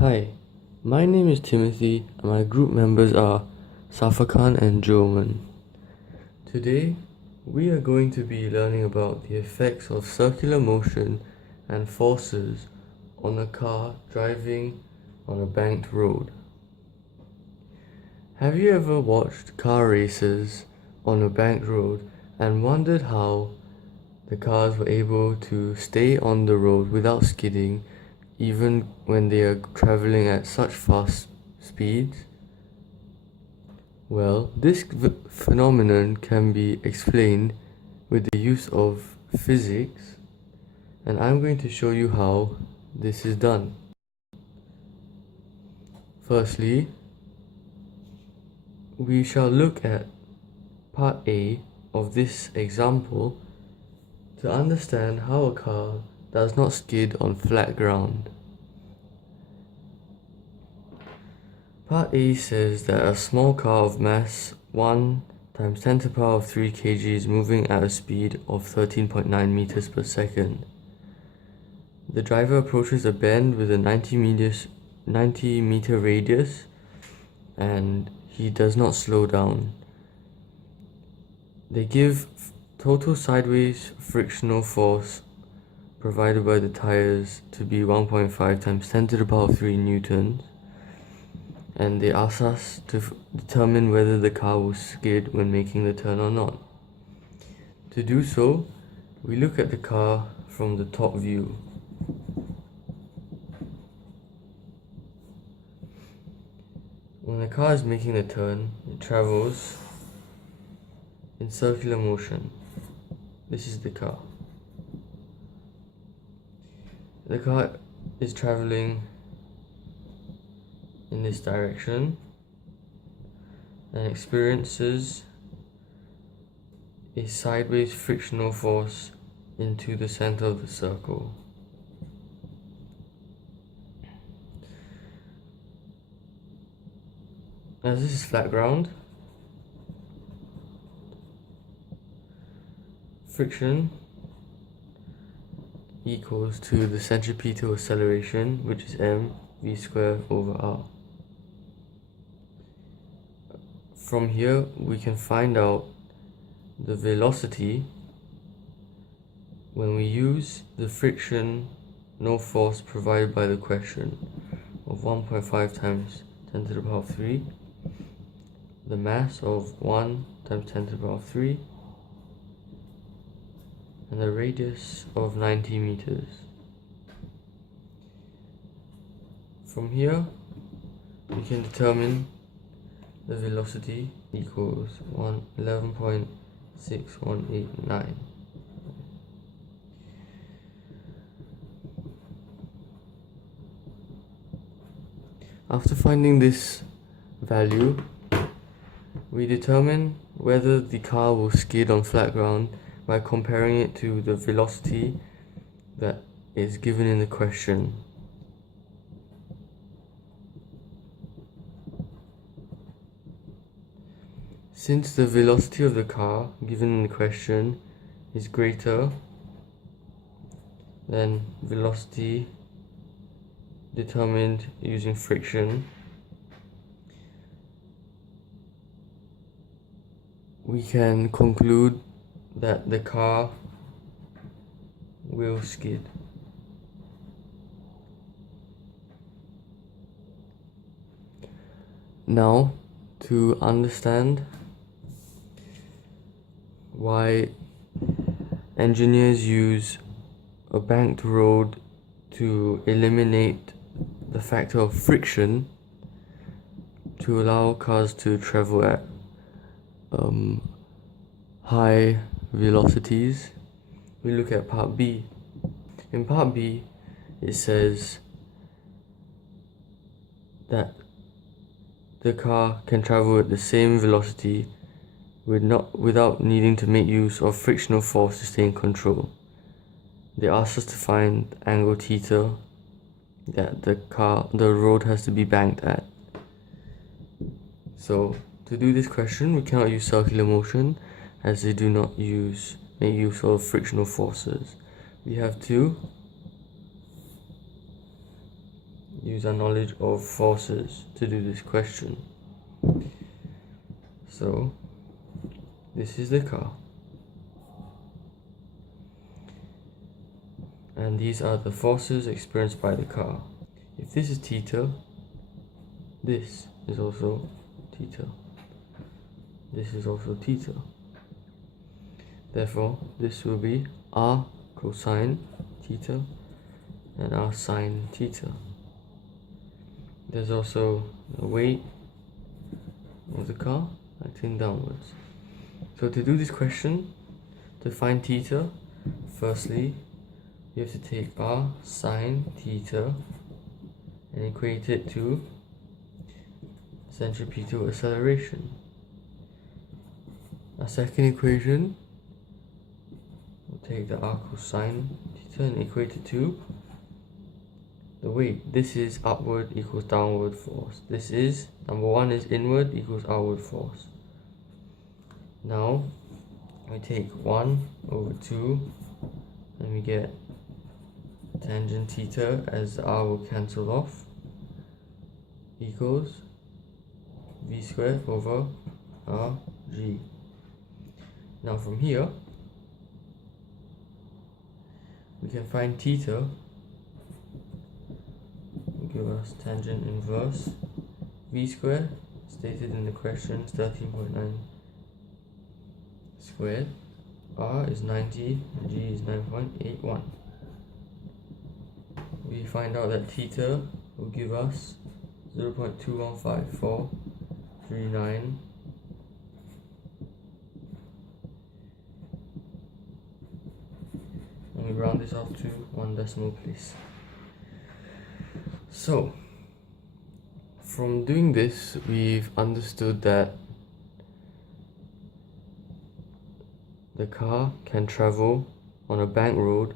Hi, my name is Timothy and my group members are Safakan and Joman. Today, we are going to be learning about the effects of circular motion and forces on a car driving on a banked road. Have you ever watched car races on a banked road and wondered how the cars were able to stay on the road without skidding even when they are traveling at such fast speeds? Well, this phenomenon can be explained with the use of physics, and I'm going to show you how this is done. Firstly, we shall look at part A of this example to understand how a car does not skid on flat ground. Part A says that a small car of mass 1 times 10 to the power of 3 kg is moving at a speed of 13.9 meters per second. The driver approaches a bend with a 90 meter radius and he does not slow down. They give total sideways frictional force provided by the tires to be 1.5 times 10 to the power of 3 newtons, and they ask us to determine whether the car will skid when making the turn or not. To do so, we look at the car from the top view. When the car is making the turn, it travels in circular motion. This is the car. The car is traveling in this direction and experiences a sideways frictional force into the center of the circle. As this is flat ground, friction equals to the centripetal acceleration, which is mv squared over r. From here, we can find out the velocity when we use the friction no force provided by the question of 1.5 times 10 to the power of 3, the mass of 1 times 10 to the power of 3, and the radius of 90 meters. From here, we can determine the velocity equals 11.6189. After finding this value, we determine whether the car will skid on flat ground by comparing it to the velocity that is given in the question. Since the velocity of the car given in the question is greater than velocity determined using friction, we can conclude that the car will skid. Now, to understand why engineers use a banked road to eliminate the factor of friction to allow cars to travel at high velocities, we look at part B. In part B, it says that the car can travel at the same velocity without needing to make use of frictional force to stay in control. They ask us to find angle theta that the road has to be banked at. So to do this question, we cannot use circular motion as they do not make use of frictional forces. We have to use our knowledge of forces to do this question. So, this is the car. And these are the forces experienced by the car. If this is theta, this is also theta. This is also theta. Therefore, this will be r cosine theta and r sine theta. There's also the weight of the car acting downwards. So to do this question, to find theta, firstly, you have to take r sine theta and equate it to centripetal acceleration. Our second equation, we'll take the r cosine theta and equate it to the weight. This is upward equals downward force. This is, number one is inward equals outward force. Now, we take 1 over 2 and we get tangent theta, as the r will cancel off, equals v squared over rg. Now from here, we can find theta will give us tangent inverse v squared, stated in the question, is 13.9 squared. R is 90 and g is 9.81. We find out that theta will give us 0.215439 and we round this off to 1 decimal place. So, from doing this, we've understood that the car can travel on a bank road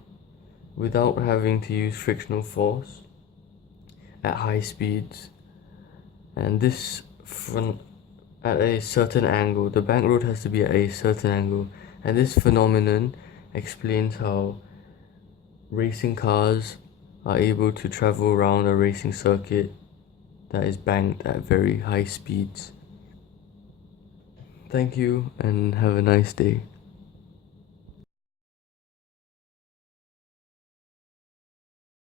without having to use frictional force at high speeds, and this at a certain angle. The bank road has to be at a certain angle, and this phenomenon explains how racing cars are able to travel around a racing circuit that is banked at very high speeds. Thank you and have a nice day.